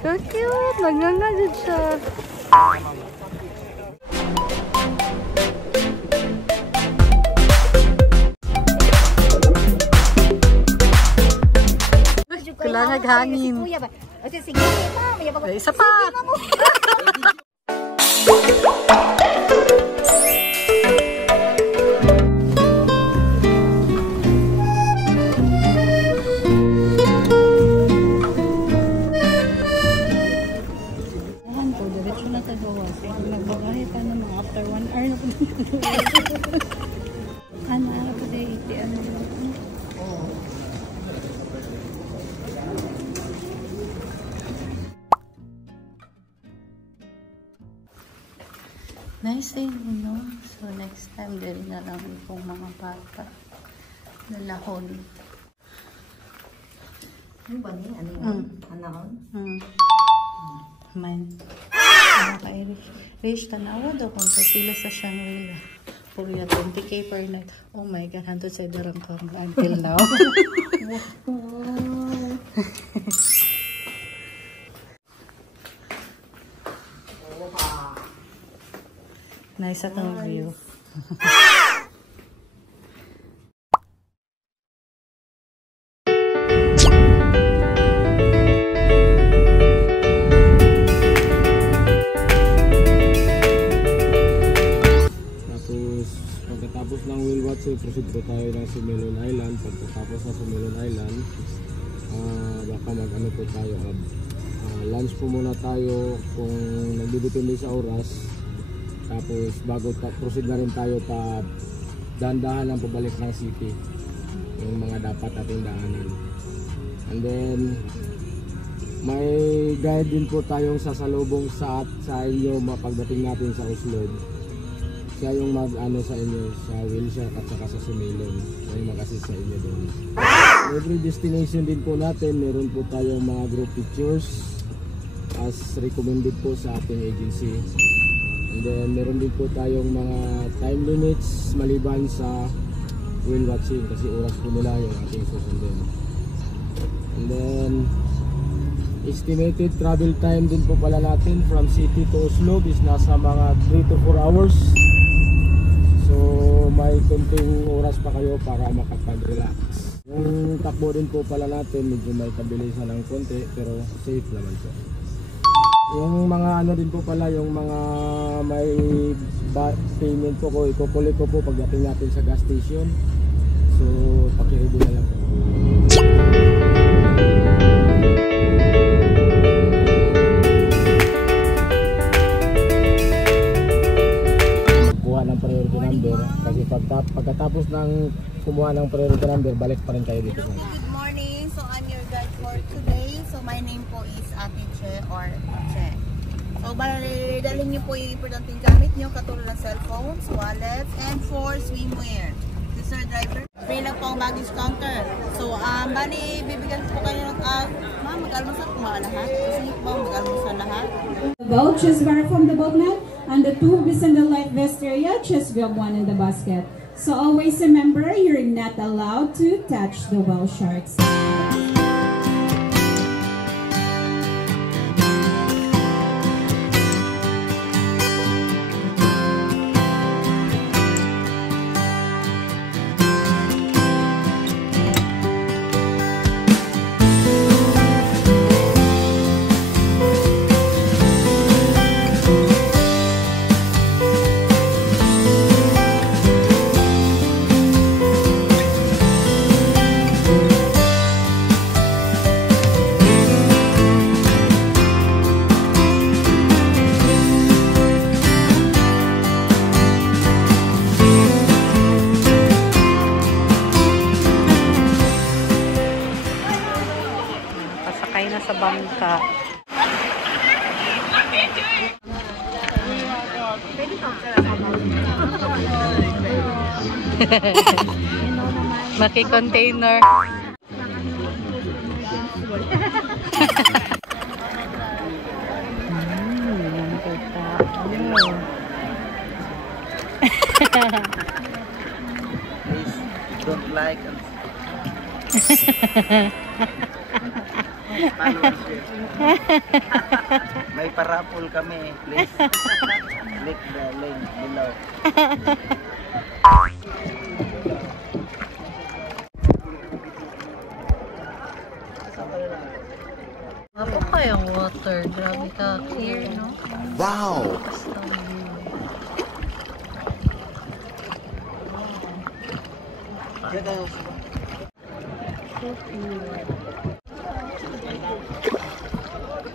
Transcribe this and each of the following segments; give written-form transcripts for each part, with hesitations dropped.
Ka-cute! Nagangagad siya. Kailangan hangin. Isa pa! After 1 hour na po ano po day iti ano nice day no? So next time din na lang itong mga bata lalahon ano ba niya? Ano yun? Anahon? Man Rich tanawa daw kung sa pila sa Shangri-La. Puro yan, 20K per night. Oh my God, hanto sa darang kang until now. Nice atong view. Pagkatapos ng whale watching, proceed po tayo ng Sumilon Island. Pagkatapos ng Sumilon Island, baka mag-ano po tayo, lunch po muna tayo kung nagdidepende sa oras. Tapos bago proceed na rin tayo pa dahan-dahan lang pabalik ng city, yung mga dapat ating daanan. And then may guide din po tayong sasalubong sa inyo pagdating natin sa Oslo. Siya yung mag-ano sa inyo sa wheelchair at saka sa Sumilon. Siya yung mag-assist sa inyo doon. Every destination din po natin, meron po tayong mga group pictures as recommended po sa ating agency. And then meron din po tayong mga time limits maliban sa whale watching kasi oras po nila yung ating susundin. And then estimated travel time din po pala natin from city to Oslo is nasa mga 3 to 4 hours. So may kunting oras pa kayo para makapag-relax. Yung takbo din po pala natin medyo may kabilisan ng konti pero safe naman po. Yung mga ano din po pala, yung mga may payment po ko, ikukulit ko po pagdating natin sa gas station. So pakiready na lang po. Ng priority number kasi pagkatapos ng kumuha ng priority number, balik pa rin kayo dito. Good morning, so I'm your guide for today. So my name po is Ate Che or Che. So dalhin niyo po yung importanteng gamit niyo katulad ng cellphones, wallets, and for swimwear. This is our driver. Free lang po ang baggage counter. So bali bibigyan po kayo ng ma'am, mag-almusal po ba lahat? Gusto niyo po ba mag-almusal lahat? The boat, just grab from the boatman. And the tubes in the light vest area, just grab one in the basket. So always remember, you're not allowed to touch the whale sharks. Sa bangka. Maki-container. Please don't like and follow us here. May parapol kami. Please. Click the link below. Apa kayang water? Grabe ka clear, no? Wow! Basta view. So cool.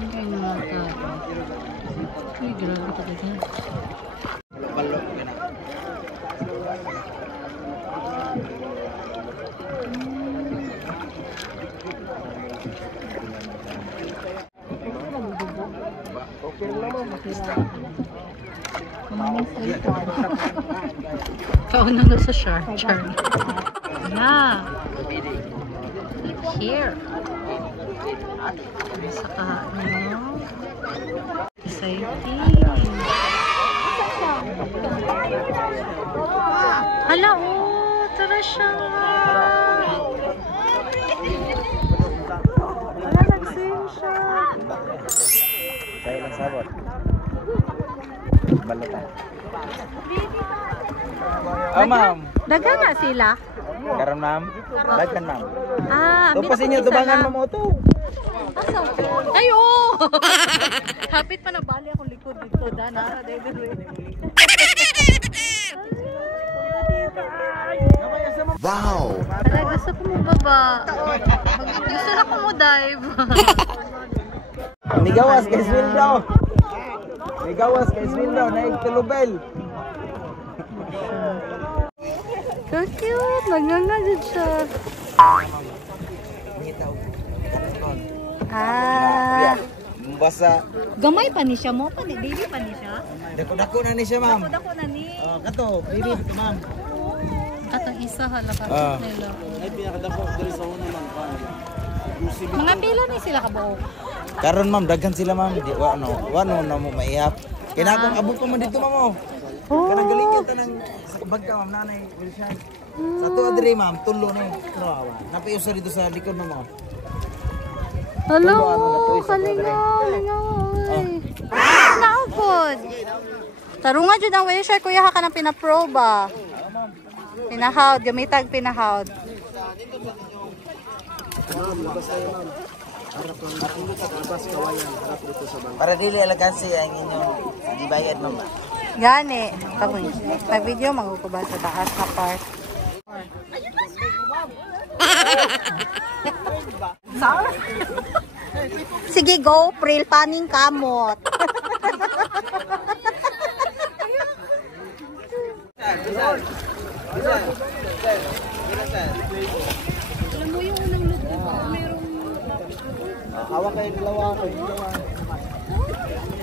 Ang kaya mga tao. Uy, grabe talaga. Balok ka na. Kauna na sa shark. Yeah. Here. Saka, exciting. Hala, oh, tara siya. Hala, nag-swim siya. Tayo lang sabot. Balok ka. Oh, ma'am. Daga na sila. Karon, ma'am. Dagkan, ma'am. Ah, Ito pa sa inyo, tubangan mo mo ito. Ay, oh! Hapit pa na bali akong likod-likod. Nara, David. Wow! Ala, gusto ko mababa. Gusto na ko mo dive. Nigawas kay Swildo. Nigawas kay Swildo. Naig tulubel. So cute. Nagngangagad siya. Ah. Basa. Gamay pa ni siya mo. Baby pa ni siya. Dako-dako na ni siya, ma'am. Dako na ni. Oh, kato. Baby, ito, ma'am. Atang isa halaka nila. Ay, pinakadako. Dari sa una, ma'am. Mga pila ni sila kabuo. Karon, ma'am. Daghan sila, ma'am. Di, wano na mo maihap. Kinakong abot pa man dito, ma'am. Oh. Kanang galingan ta ng bagka, ma'am. Nanay, Wilshire. Sa tuwa diri, ma'am. Tulo na eh. Napiusa dito sa likod, ma'am. Hello, kalingaw, ay. Naupod. Tarunga dyan ang Wilshire, kuya ha ka ng pinaproba. Pinahawd, gamitag pinahawd. Para dili alagansi ang inyong gibayad, ma'am. Gani, pag video magkukuba sa taas na part. Sige, go, Pril, paning kamot. Alam mo yung unang look ko, merong... Hawak kayo dalawa.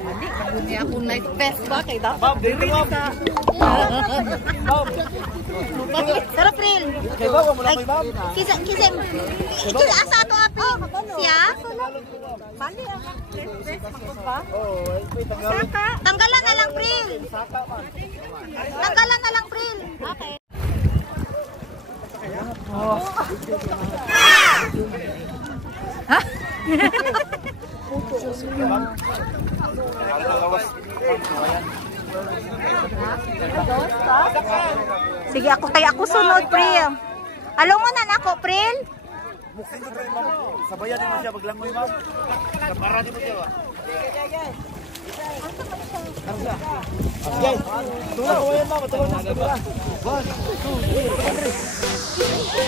Hindi, kabuni akong night vest ba? Kaya dapat. Ma'am, dito, ma'am. Tara, Pril. Kaya ba, wala kayo, ma'am? Kisem. Asa to api? Siya? Bali ang vest ako ba? Tanggalan na lang, Pril. Tanggalan na lang, Pril. Okay. Oh. Ha? Sige, ako sunod, Pril. Along mo na ako, Pril. Sabayan mo siya paglangoy, ma'am. Para di mo siya, ba? Guys, tulak ko yan, ma'am. Tulak na sa 1, 2, 3.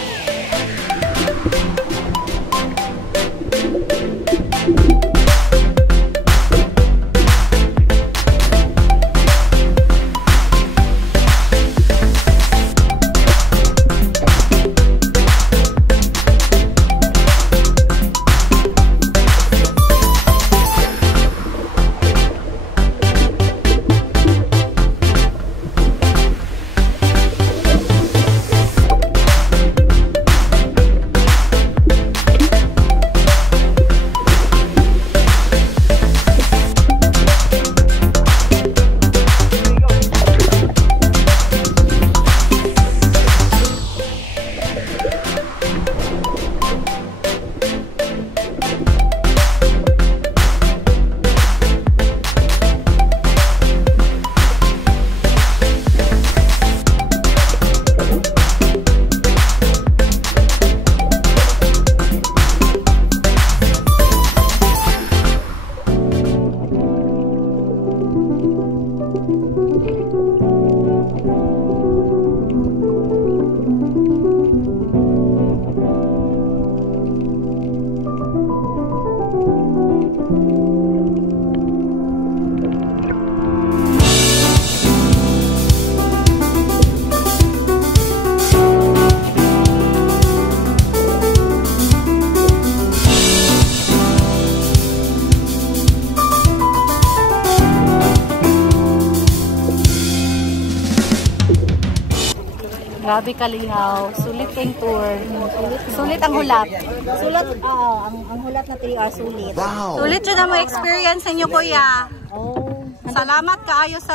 Grabe kalingaw. Sulit kayong tour. Sulit ang hulat. Sulat, ang hulat na 3 hours sulit. Sulit yun ang experience ninyo, kuya. Oh. Salamat kaayo sa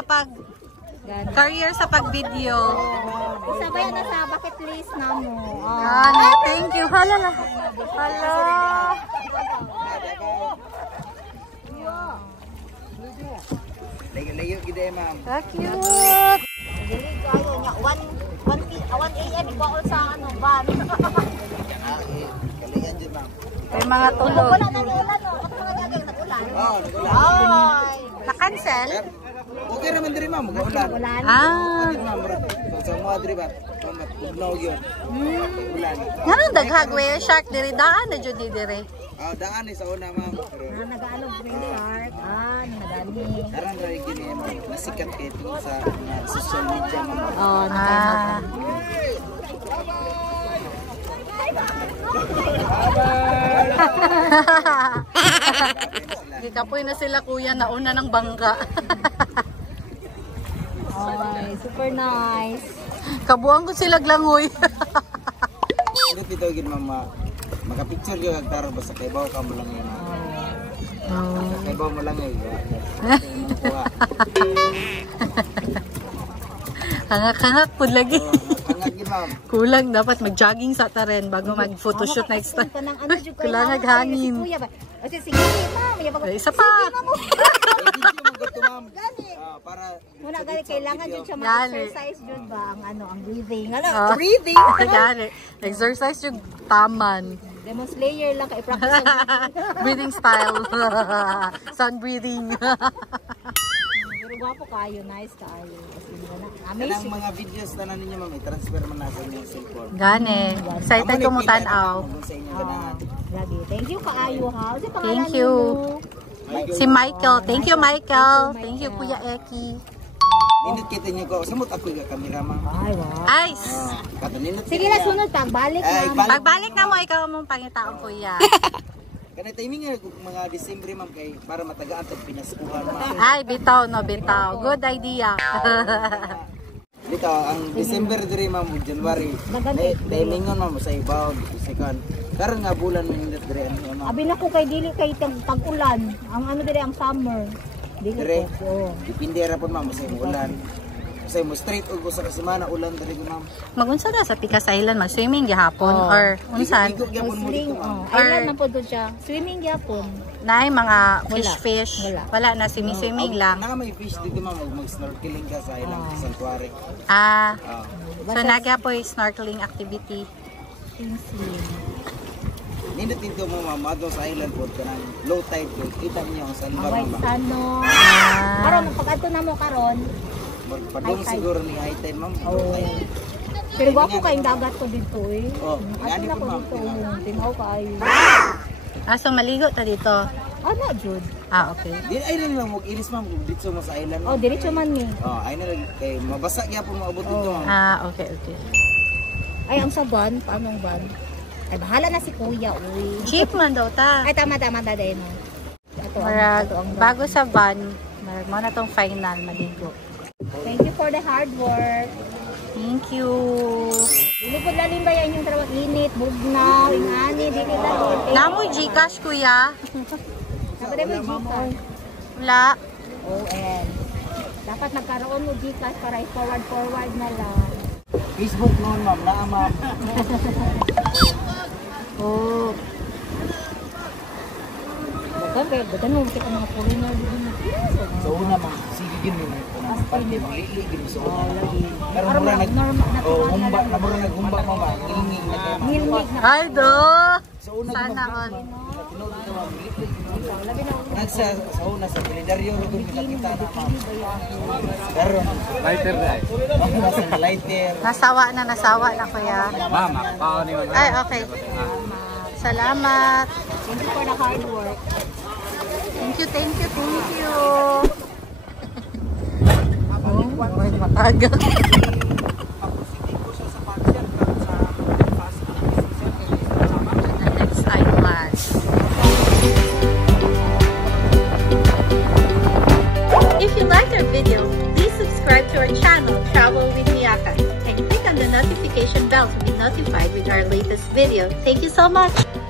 career sa pag-video. Isa ba yan na sa bucket list na mo? Thank you. Hala. Layo-layo gid ma'am. Cute. Dili kayo niya 1 AM ikaw sa van. Kalian jud ma'am. May mga tulog. Wala na ulan no. At mga gagay nag-ulan. Nagulan. Na-cancel? Okay naman diri ma'am, ulan. Ulan. Okay ma'am, sa mga diri ba? Tugnaw gyud. Ulan. Ganun daghag whale shark diri daan na jud diri. Daan ni sa una ma'am. Nag-ano green shark. Nagani. Karang ray gini ma'am, nasikat kay sa social media ma'am. Kapoy na sila kuya, nauna ng bangka. Ay, super nice. Kabuang ko sila glangoy. Dito gid ma'am, maka-picture gyud kag taro basta kay bawo ka mo lang yan. Kay bawo mo lang ay. Hangak-hangak po lagi. Hangak gid ma'am. Kulang dapat mag-jogging sa taren bago mag-photoshoot next time. Kulang hangin. Kasi sige, ma'am. Isa pa. Video mo gito ma'am. Para muna gani kailangan jud siya Gani. mag-exercise jud ba ang breathing. Ano? Ah. Breathing. Gani. Exercise yung taman. Demon Slayer lang kay practice. Breathing style. Sun breathing. Pero gwapo kayo, nice kayo. kanang Amazing. mga videos na ninyo ma'am, i-transfer man na sa inyong cellphone. Gani. Excited ko mo tanaw. Sa inyong ganahan. Lagi. Thank you kaayo ha. Kasi pangalan Thank you. mo. Si Michael. Thank you, Michael. Thank you, Kuya Eki. Nindot kita niyo ko. Samot ako yung kamera ma'am. Ay, wow. Ice. Katanindot Sige na, sunod. Pagbalik Ay, na. Pagbalik na mo, ikaw mong pangitaon, Kuya. Kanay timing nga mga Disyembre ma'am kay para matagaan tag pinaskuhan ma'am. Ay, bitaw, no, bitaw. Good idea. Dito ang December diri ma'am ug January. Timingon ma'am sa ibaw second. Karon nga bulan nindot diri ano. Abi na ko kay dili kay tag-ulan. Ang ano diri ang summer. Dili Dire. ko. Dipindi ra pud ma'am sa ulan. Sa mo straight ug sa semana ulan diri ma'am. Magunsa na sa Picas Island, mag-swimming gihapon or unsan? Igok gyapon mo dito ma'am. Island na po doon siya. Swimming gyapon. Naay mga Wala. fish. Wala. Wala na, swimming lang. Nga may fish dito ma'am ug mag-snorkeling ka sa ilang sanctuary. Ah, Ah. so nagya po yung snorkeling activity. Nindot dito mo ma'am adto sa island pod kanang low tide po. Kita niyo ang sandbar Away ma'am. sano. Ah, Karon pag adto na mo karon. Padung High tide. siguro ni high tide ma'am. Low Oh. tide. Pero gwapo kayong dagat ko dito eh. Oh, Ato yani na po, ko ma'am. dito. Tinaw kayo. so maligo ta dito. Ano jud? Ah, okay. Di ay rin lang mag-ilis ma'am kung dito mo sa island. Oh, diretso man ni. Oh, ay na lagi kay mabasa gyapon maabot dito ma'am. Ah, okay, okay. Ay, ang sa van, paano ang van? Ay, bahala na si Kuya, uy. Cheap man daw ta. Ay, tama, daday mo. Ito Marag, ang van. bago sa van, marag mo na tong final, maligo. Thank you for the hard work. Thank you. Dili po lalim ba yan yung tarawag init, bugnaw, ingani, dili lalim. Namoy Gcash, kuya. Napaday mo Gcash. Wala. ON. Dapat nagkaroon mo Gcash para i-forward na lang. Facebook noon ma'am, naa ma'am. Oh. Baga mo, kita mga foreigner dito na. So una ma'am, sige gid mo. Pati lili gid sa una. Pero Parang mura nag normal na oh, humba na mura naghumba ma'am. Ilinging na kay ma'am. Milmig na. Ay, do. Sa una Sana all. tinuod na ma'am. Nagsa sa una sa kalendaryo luto kita kita na ma'am. Pero lighter dai. Nasa lighter. Nasawa na kuya. Ma'am, ako ni ma'am. Ay, okay. Salamat. Thank you for the hard work. Thank you, thank you, thank you. Oh, may mataga. Next island. If you liked our video, please subscribe to our channel, Travel with Miyaka, and click on the notification notified with our latest video. Thank you so much!